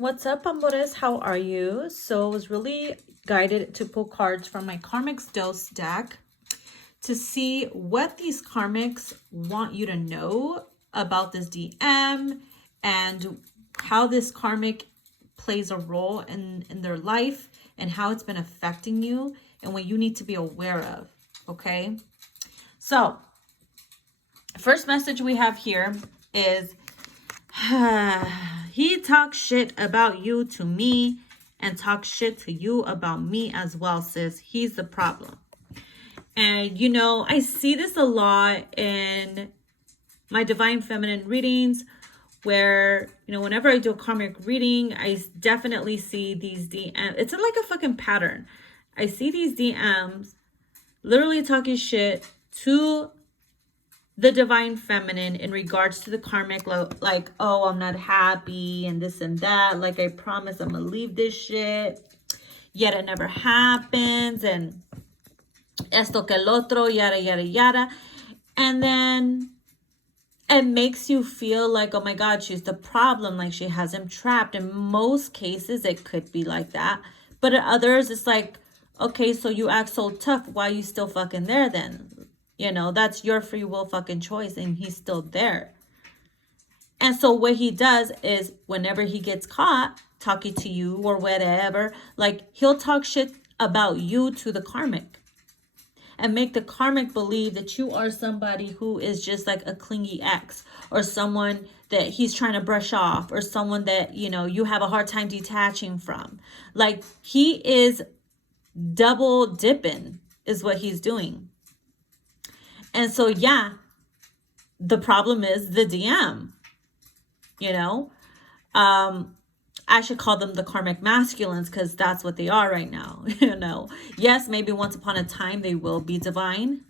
What's up, amores? How are you? So I was really guided to pull cards from my Karmic Dose deck to see what these karmics want you to know about this DM and how this karmic plays a role in their life and how it's been affecting you and what you need to be aware of, okay? So, first message we have here is he talks shit about you to me and talks shit to you about me as well, sis. He's the problem. And, you know, I see this a lot in my Divine Feminine readings where, you know, whenever I do a karmic reading, I definitely see these DMs. It's like a fucking pattern. I see these DMs literally talking shit to the Divine Feminine in regards to the karmic, like, oh, I'm not happy and this and that. Like, I promise I'm gonna leave this shit. Yet it never happens. And esto que el otro, yada, yada, yada. And then it makes you feel like, oh my God, she's the problem. Like, she has him trapped. In most cases, it could be like that. But in others, it's like, okay, so you act so tough. Why are you still fucking there then? You know, that's your free will fucking choice, and he's still there. And so what he does is whenever he gets caught talking to you or whatever, like, he'll talk shit about you to the karmic and make the karmic believe that you are somebody who is just like a clingy ex, or someone that he's trying to brush off, or someone that, you know, you have a hard time detaching from. Like, he is double dipping is what he's doing. And so, yeah, the problem is the DM, you know. I should call them the karmic masculines because that's what they are right now, you know. Yes, maybe once upon a time they will be divine.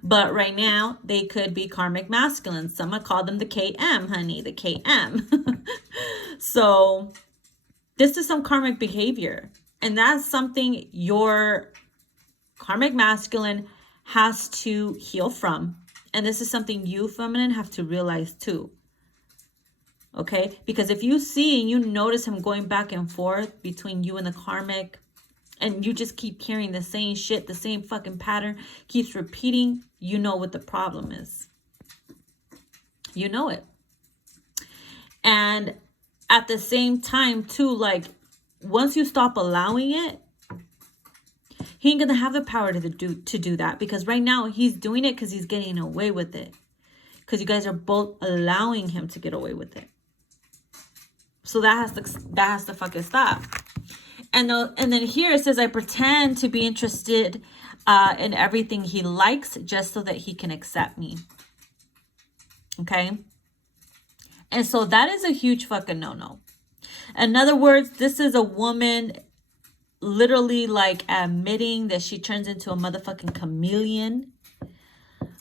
But right now, they could be karmic masculines. Some might call them the KM, honey, the KM. So, this is some karmic behavior. And that's something your karmic masculine has to heal from. And this is something you, feminine, have to realize too. Okay? Because if you see and you notice him going back and forth between you and the karmic, and you just keep hearing the same shit, the same fucking pattern keeps repeating, you know what the problem is. You know it. And at the same time too, like, once you stop allowing it, he ain't gonna have the power to do that, because right now he's doing it because he's getting away with it. Because you guys are both allowing him to get away with it. So that has to fucking stop. And then here it says, I pretend to be interested in everything he likes just so that he can accept me. Okay? And so that is a huge fucking no-no. In other words, this is a woman literally like admitting that she turns into a motherfucking chameleon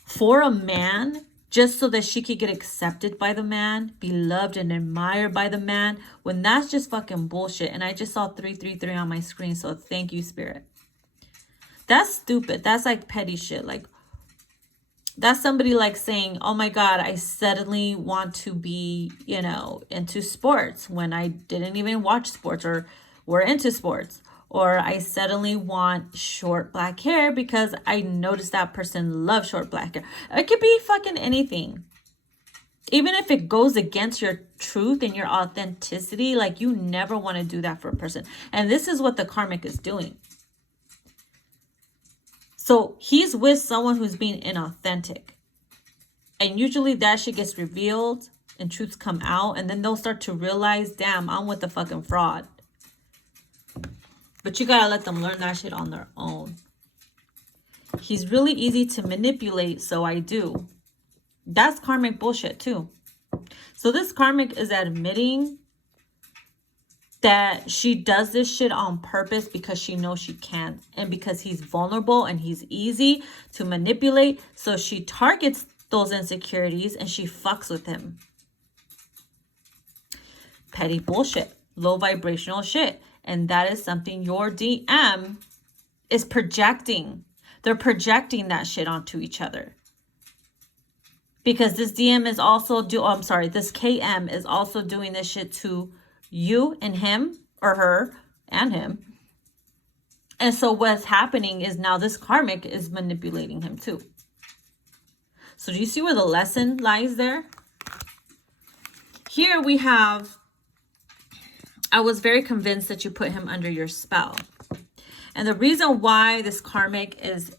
for a man just so that she could get accepted by the man, be loved and admired by the man, when that's just fucking bullshit. And I just saw 333 on my screen, so thank you, Spirit. That's stupid. That's like petty shit. Like, that's somebody like saying, oh my God, I suddenly want to be, you know, into sports when I didn't even watch sports or were into sports. Or I suddenly want short black hair because I noticed that person loves short black hair. It could be fucking anything. Even if it goes against your truth and your authenticity, like, you never want to do that for a person. And this is what the karmic is doing. So he's with someone who's being inauthentic. And usually that shit gets revealed and truths come out. And then they'll start to realize, damn, I'm with the fucking fraud. But you gotta let them learn that shit on their own. He's really easy to manipulate, so I do. That's karmic bullshit too. So this karmic is admitting that she does this shit on purpose because she knows she can. And because he's vulnerable and he's easy to manipulate. So she targets those insecurities and she fucks with him. Petty bullshit. Low vibrational shit. And that is something your DM is projecting. They're projecting that shit onto each other. Because this DM is also this KM is also doing this shit to you and him, or her and him. And so what's happening is now this karmic is manipulating him too. So do you see where the lesson lies there? Here we have, I was very convinced that you put him under your spell. And the reason why this karmic is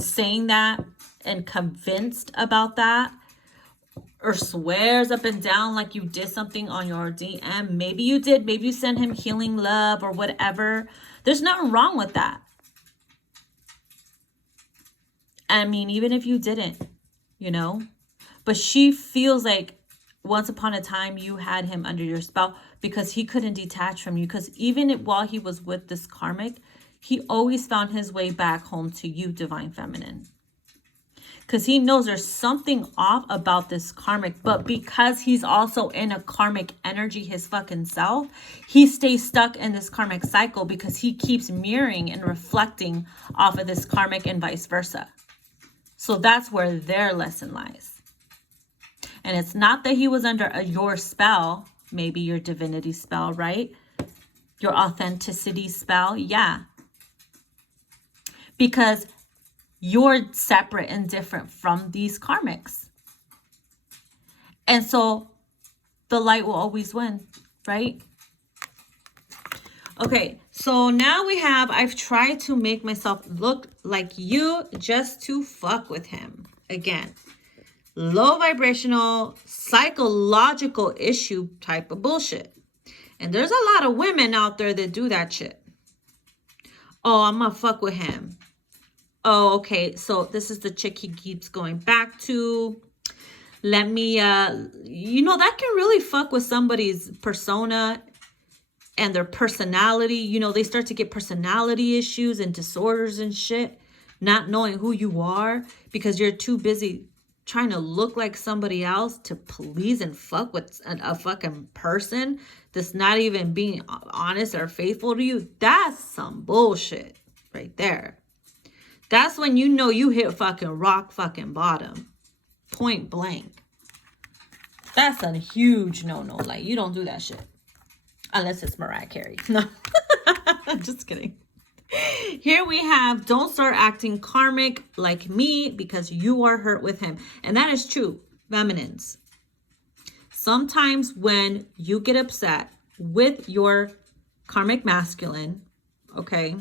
saying that and convinced about that, or swears up and down like you did something on your DM. Maybe you did. Maybe you sent him healing love or whatever. There's nothing wrong with that. I mean, even if you didn't, you know. But she feels like once upon a time you had him under your spell because he couldn't detach from you. Because even while he was with this karmic, he always found his way back home to you, Divine Feminine. Because he knows there's something off about this karmic. But because he's also in a karmic energy, his fucking self, he stays stuck in this karmic cycle because he keeps mirroring and reflecting off of this karmic and vice versa. So that's where their lesson lies. And it's not that he was under your spell, maybe your divinity spell, right? Your authenticity spell, yeah. Because you're separate and different from these karmics. And so the light will always win, right? Okay, so now we have, I've tried to make myself look like you just to fuck with him. Again, low vibrational, psychological issue type of bullshit. And there's a lot of women out there that do that shit. Oh, I'm gonna fuck with him. Oh, okay, so this is the chick he keeps going back to. Let me, you know, that can really fuck with somebody's persona and their personality. You know, they start to get personality issues and disorders and shit, not knowing who you are because you're too busy trying to look like somebody else to please and fuck with a fucking person that's not even being honest or faithful to you. That's some bullshit right there. That's when you know you hit fucking rock fucking bottom. Point blank. That's a huge no-no. Like, you don't do that shit. Unless it's Mariah Carey. No. I'm just kidding. Here we have, don't start acting karmic like me because you are hurt with him. And that is true, feminines. Sometimes when you get upset with your karmic masculine, okay,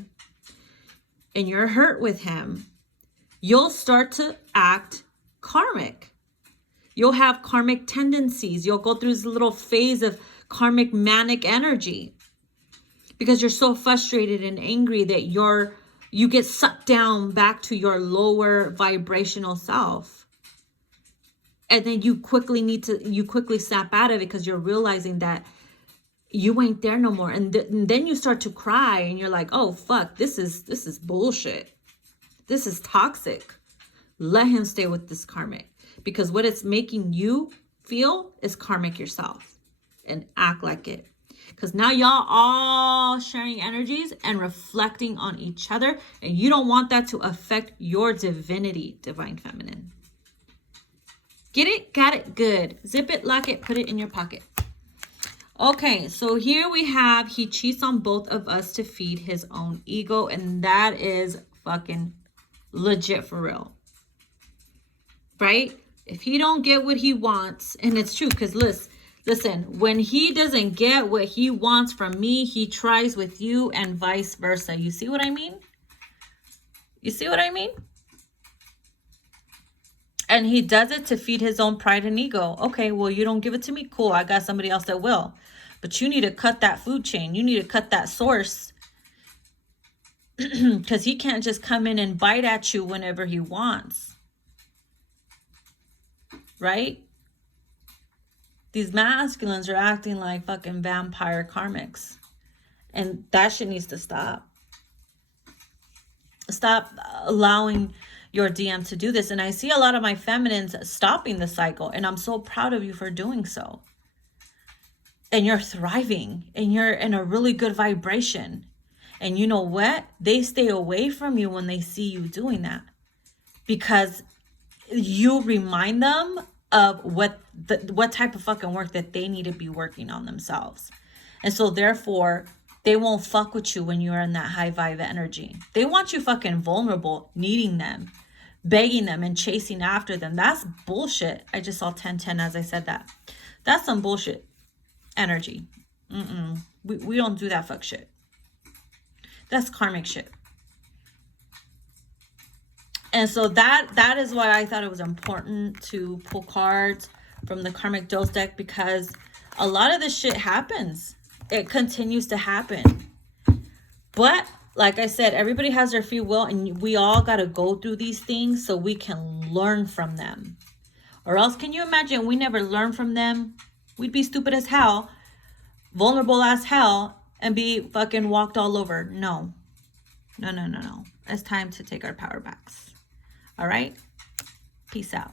and you're hurt with him, you'll start to act karmic. You'll have karmic tendencies. You'll go through this little phase of karmic manic energy because you're so frustrated and angry that you get sucked down back to your lower vibrational self. And then you quickly snap out of it because you're realizing that you ain't there no more. And then you start to cry and you're like, oh, fuck, this is bullshit. This is toxic. Let him stay with this karmic because what it's making you feel is karmic yourself, and act like it. Because now y'all all sharing energies and reflecting on each other, and you don't want that to affect your divinity, Divine Feminine. Get it? Got it? Good. Zip it, lock it, put it in your pocket. Okay, so here we have, he cheats on both of us to feed his own ego, and that is fucking legit for real. Right? If he don't get what he wants, and it's true, because listen, when he doesn't get what he wants from me, he tries with you and vice versa. You see what I mean? You see what I mean? And he does it to feed his own pride and ego. Okay, well, you don't give it to me? Cool, I got somebody else that will. But you need to cut that food chain. You need to cut that source. Because he can't just come in and bite at you whenever he wants. Right? These masculines are acting like fucking vampire karmics. And that shit needs to stop. Stop allowing your DM to do this. And I see a lot of my feminines stopping the cycle. And I'm so proud of you for doing so. And you're thriving. And you're in a really good vibration. And you know what? They stay away from you when they see you doing that. Because you remind them of what type of fucking work that they need to be working on themselves. And so therefore, they won't fuck with you when you're in that high vibe energy. They want you fucking vulnerable, needing them, begging them and chasing after them. That's bullshit. I just saw 1010 as I said that. That's some bullshit energy. We don't do that fuck shit. That's karmic shit. And so that is why I thought it was important to pull cards from the Karmic Dose deck, because a lot of this shit happens. It continues to happen. But like I said, everybody has their free will, and we all got to go through these things so we can learn from them. Or else, can you imagine we never learn from them? We'd be stupid as hell, vulnerable as hell, and be fucking walked all over. No. No. It's time to take our power backs. All right? Peace out.